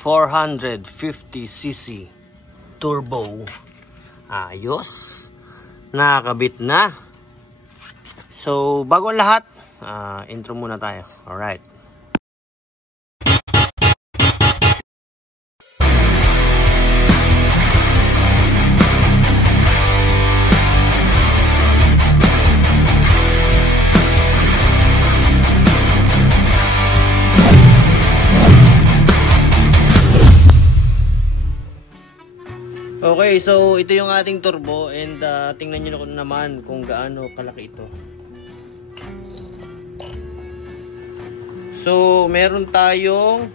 450cc turbo. Ayos. Nakakabit na. So, bago ang lahat, intro muna tayo. Alright. Okay, so ito yung ating turbo and tingnan nyo naman kung gaano kalaki ito. So, meron tayong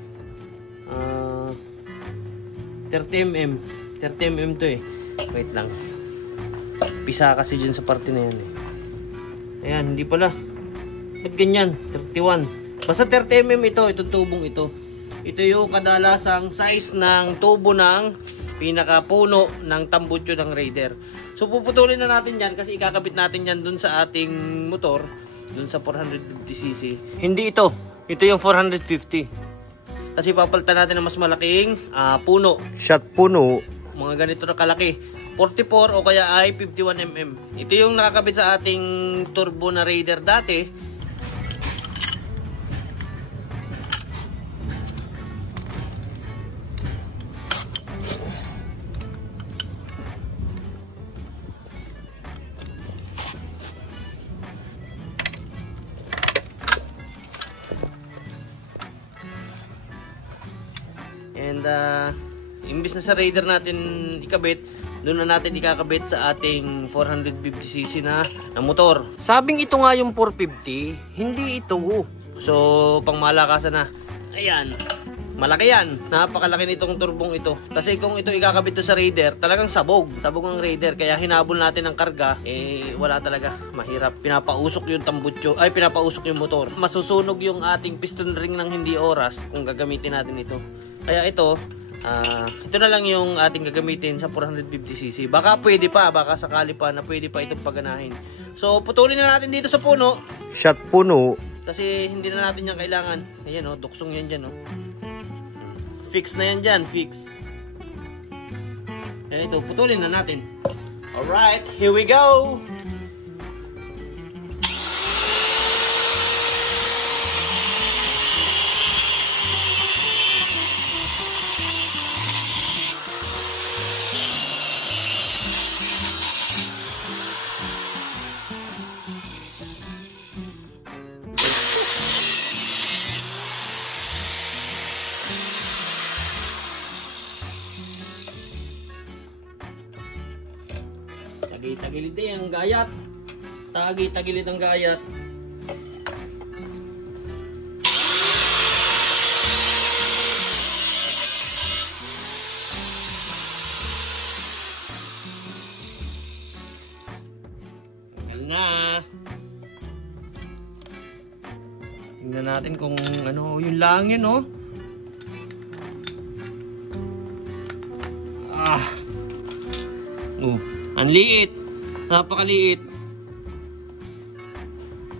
30mm. 30mm to eh. Wait lang. Pisa kasi dyan sa parte na yan eh. Ayan, hindi pala. Ba't ganyan? 31. Basta 30mm ito, itong tubong ito. Ito yung kadalasang size ng tubo ng pinakapuno ng tambutso ng Raider. So puputulin na natin yan kasi ikakabit natin yan dun sa ating motor, dun sa 450cc. Hindi ito. Ito yung 450. Kasi papalitan natin ng mas malaking puno. Shot puno. Mga ganito na kalaki. 44 o kaya ay 51mm. Ito yung nakakabit sa ating turbo na Raider dati. And imbis na sa Raider natin ikabit, doon na natin ikakabit sa ating 450cc na motor. Sabing ito nga yung 450, hindi ito. So, pang malakasan na. Ayan, malaki yan. Napakalaki nitong turbong ito. Kasi kung ito ikakabit to sa Raider, talagang sabog. Sabog ng Raider. Kaya hinabol natin ang karga, wala talaga. Mahirap. Pinapausok yung tambutso, ay pinapausok yung motor. Masusunog yung ating piston ring ng hindi oras kung gagamitin natin ito. Kaya ito na lang yung ating gagamitin sa 450cc. Baka pwede pa, baka sakali pa na pwede pa itong paganahin. So, putulin na natin dito sa puno. Shot puno. Kasi hindi na natin yan kailangan. Ayan o, duksong yan dyan o. Fix na yan dyan, fix. Yan ito, putulin na natin. Alright, here we go! Tagilid ang gayat. Tagilid ang gayat. Tagal na. Tingnan natin kung ano yung langin, no? Ang liit. Napakaliit.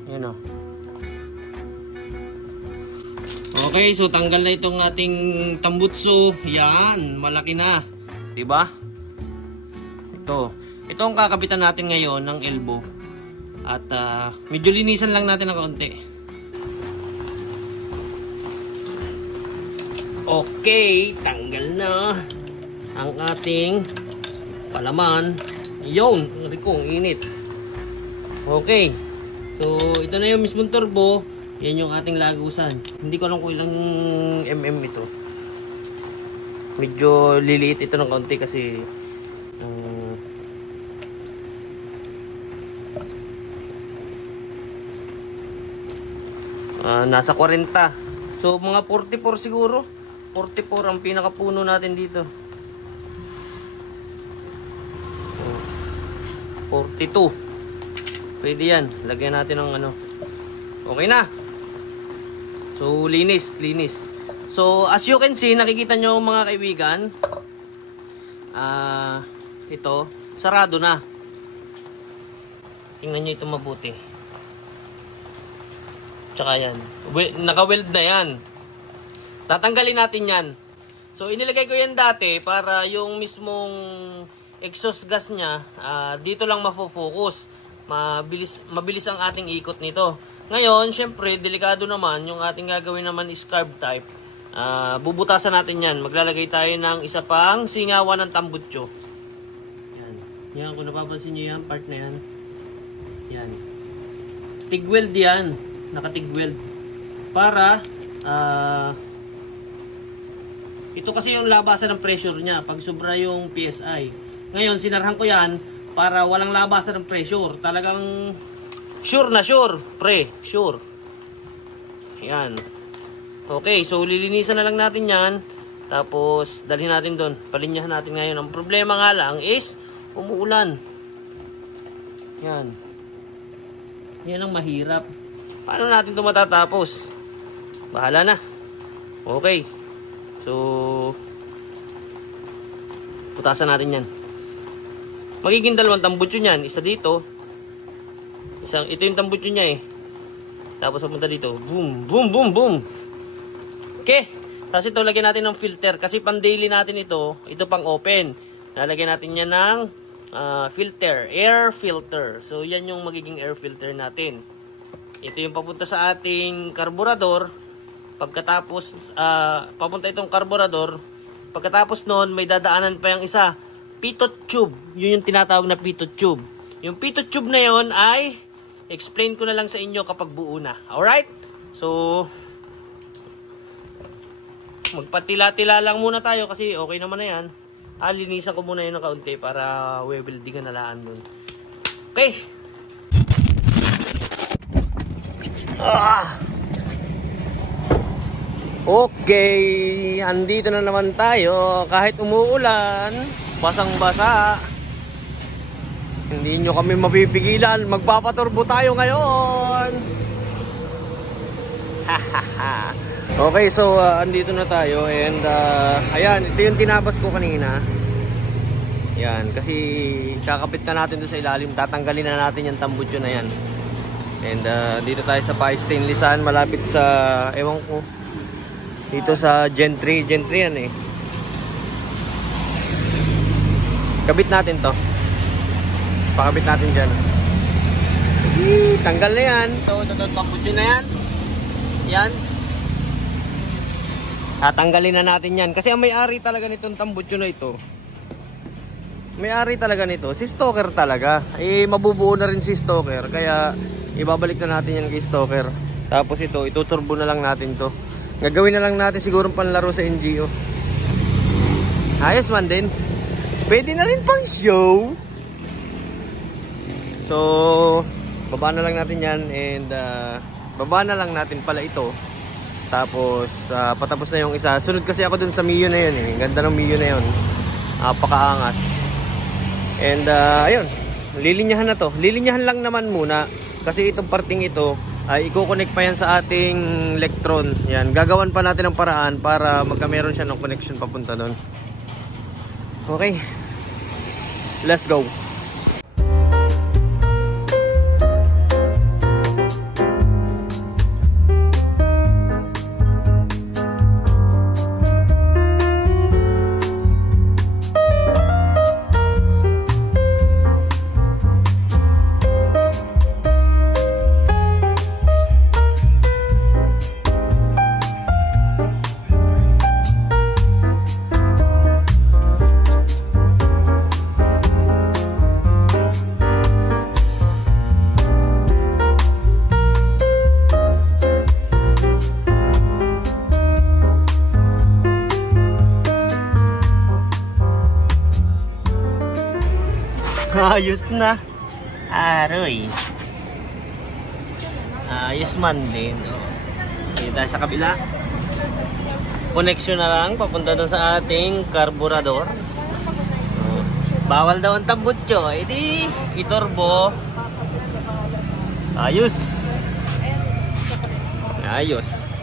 Yan o. Okay, so tanggal na itong ating tambutso. Yan, malaki na. Diba? Ito. Ito ang kakabitan natin ngayon ng elbow. At medyo linisan lang natin ng kaunti. Okay, tanggal na ang ating palaman. Yun, ang init. Okay. So, ito na yung mismong turbo. Yan yung ating lagusan. Hindi ko alam kung ilang mm ito. Medyo liliit ito ng kaunti kasi nasa 40. So, mga 44 siguro. 44 ang pinakapuno natin dito. 42. Pwede yan. Lagyan natin ng ano. Okay na. So, linis. So, as you can see, nakikita nyo mga kaibigan, ito, sarado na. Tingnan nyo ito mabuti. Tsaka yan. Naka-weld na yan. Tatanggalin natin yan. So inilagay ko yan dati para yung mismong exhaust gas niya dito lang mafo-focus. Mabilis ang ating ikot nito. Ngayon, syempre, delikado naman. Yung ating gagawin naman is carb type. Bubutasan natin yan. Maglalagay tayo ng isa pang singawan ng tambutso. Yan. Yan, kung napapansin nyo yan, part na yan. Yan. TIG-weld yan. Naka-TIG-weld. Para, ito kasi yung labasan ng pressure niya. Pag sobra yung PSI. Ngayon, sinarhan ko yan para walang labasan ng pressure. Talagang sure na sure. Pre, sure. Yan. Okay, so lilinisan na lang natin yan. Tapos, dalhin natin doon. Palinyahan natin ngayon. Ang problema nga lang is, umuulan. Yan. Yan ang mahirap. Paano natin ito matatapos? Bahala na. Okay. So, putasan natin yan. Magiging dalawang tambutso niyan. Isa dito. Ito yung tambutso niya eh. Tapos pumunta dito. Boom, boom, boom, boom. Okay. Tapos ito, lagyan natin ng filter. Kasi pang daily natin ito. Ito pang open. Lalagyan natin yan ng filter. Air filter. So, yan yung magiging air filter natin. Ito yung papunta sa ating karburador. Pagkatapos, papunta itong karburador. Pagkatapos nun, may dadaanan pa yung isa. Pitot tube. Yun yung tinatawag na pitot tube. Yung pitot tube na yun ay explain ko na lang sa inyo kapag buo na. Alright? So, magpatila-tila lang muna tayo kasi okay naman na yan. Linisan ko muna yun ng kaunti para we-building na laan dun. Okay. Okay. Andito na naman tayo. Kahit umuulan, basang-basa. Hindi nyo kami mapipigilan. Magpapaturbo tayo ngayon. Hahaha. Okay, so andito na tayo and ayan, ito yung tinabas ko kanina. Yan, kasi kakapit na natin doon sa ilalim, tatanggalin na natin yung tambutso na yan. And dito tayo sa pa-stainlessan, malapit sa, ewan ko, dito sa Gen 3 yan eh. Kabit natin to. Pakabit natin dyan. Tanggal na yan. So, ito tambutso na yan. Yan. Tatanggalin na natin yan. Kasi ang may-ari talaga nitong tambutso na ito. May-ari talaga nito. Si Stoker talaga. Mabubuo na rin si Stoker. Kaya ibabalik na natin yan kay Stoker. Tapos ito, ituturbo na lang natin to. Gagawin na lang natin siguro panlaro sa NGO. Ayos man din. Pwede na rin pang show. So, baba na lang natin yan. And baba na lang natin pala ito. Tapos, patapos na yung isa. Sunod kasi ako dun sa Mio na yun eh. Ganda ng Mio na yun. Pakaangat. And, ayun. Lilinyahan na to. Lilinyahan lang naman muna. Kasi itong parting ito, ay i-connect pa yan sa ating Electron. Yan. Gagawan pa natin ng paraan para magkameron siya ng connection papunta dun. Okay. Let's go. Ayos na. Aroy. Ayos man din. Okay, tayo sa kabila. Connection na lang. Papunta doon sa ating karburador. Bawal daw ang tambutso. Edi, iturbo. Ayos. Ayos.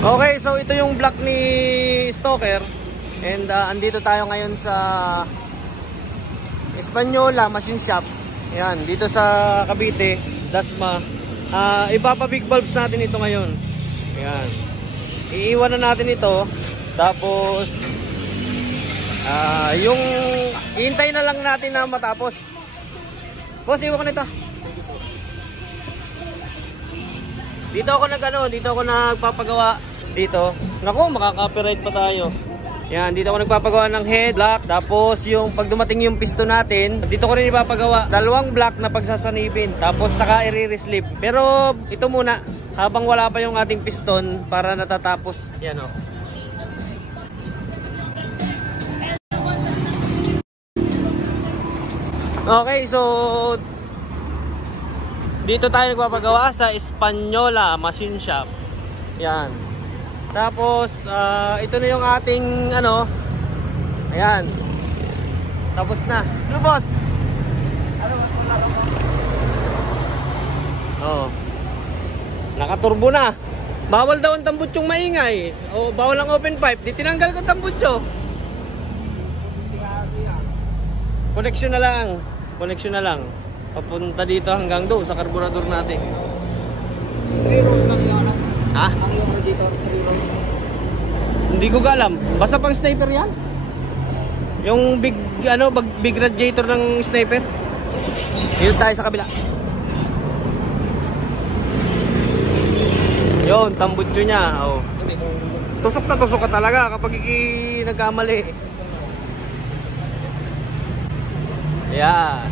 Okay, so ito yung block ni Stoker. And andito tayo ngayon sa Española Machine Shop. Yan, dito sa Cavite, Dasma. Ipapa-big bulbs natin ito ngayon. Yan. iiwan na natin ito. Tapos yung hintay na lang natin na matapos. Boss, iwan ko nito. Dito ako nagpapagawa dito. Naku, makaka-copyright pa tayo. Yan, dito ako nagpapagawa ng head block. Tapos yung pag dumating yung piston natin, dito ko rin ipapagawa. 2 block na pagsasanibin. Tapos saka i-re-slip. Pero ito muna, habang wala pa yung ating piston para natatapos. Yan o. Okay, so dito tayo nagpapagawa sa Española Machine Shop. Yan. Tapos ito na yung ating ano. Ayan. Tapos na. Ano, boss? Oh. Nakaturbo na. Bawal daw ang tambutsyong maingay. O bawal ang open pipe. Di tinanggal ko tambutsyo. Connection na lang. Connection na lang. Papunta dito hanggang doon sa carburetor natin. 3 rows lang yun. Ha? Ang yung radiator, 3 rows. Hindi ko alam. Basta pang sniper yan. Yung big big radiator ng sniper. Dito tayo sa kabila. Yun, tambutso niya. Oh. Tusok na tusok ka talaga kapag nagkamali. Yeah.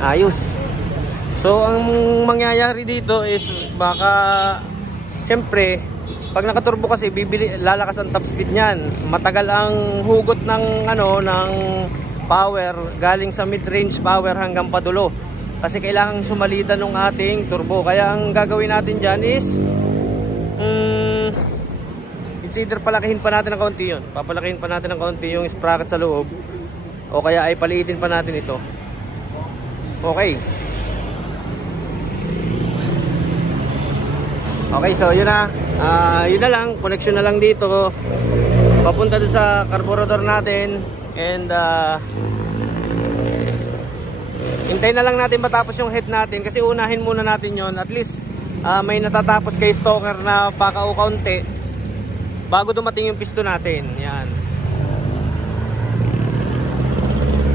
Ayos. So ang mangyayari dito is baka siyempre pag nakaturbo kasi lalakas ang top speed niyan. Matagal ang hugot ng ng power galing sa mid-range power hanggang padulo. Kasi kailangang sumalitan ng ating turbo. Kaya ang gagawin natin diyan is it's either palakihin pa natin ng kaunti yun. Papalakihin pa natin ng kaunti yung sprocket sa loob. O kaya ay paliitin pa natin ito. Okay. Okay, so yun na. Yun na lang. Connection na lang dito. Papunta doon sa carburetor natin. And hintayin na lang natin matapos yung head natin. Kasi unahin muna natin yon. At least may natatapos kay stoker na paka-kaunti bago dumating yung piston natin. Yan.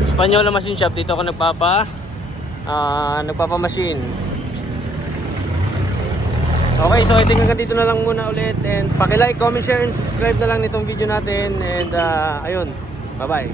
Española Machine Shop. Dito ako nagpapamachine. Okay, so hanggang dito na lang muna ulit. And paki-like, comment, share, and subscribe na lang nitong video natin. And ayun, bye bye.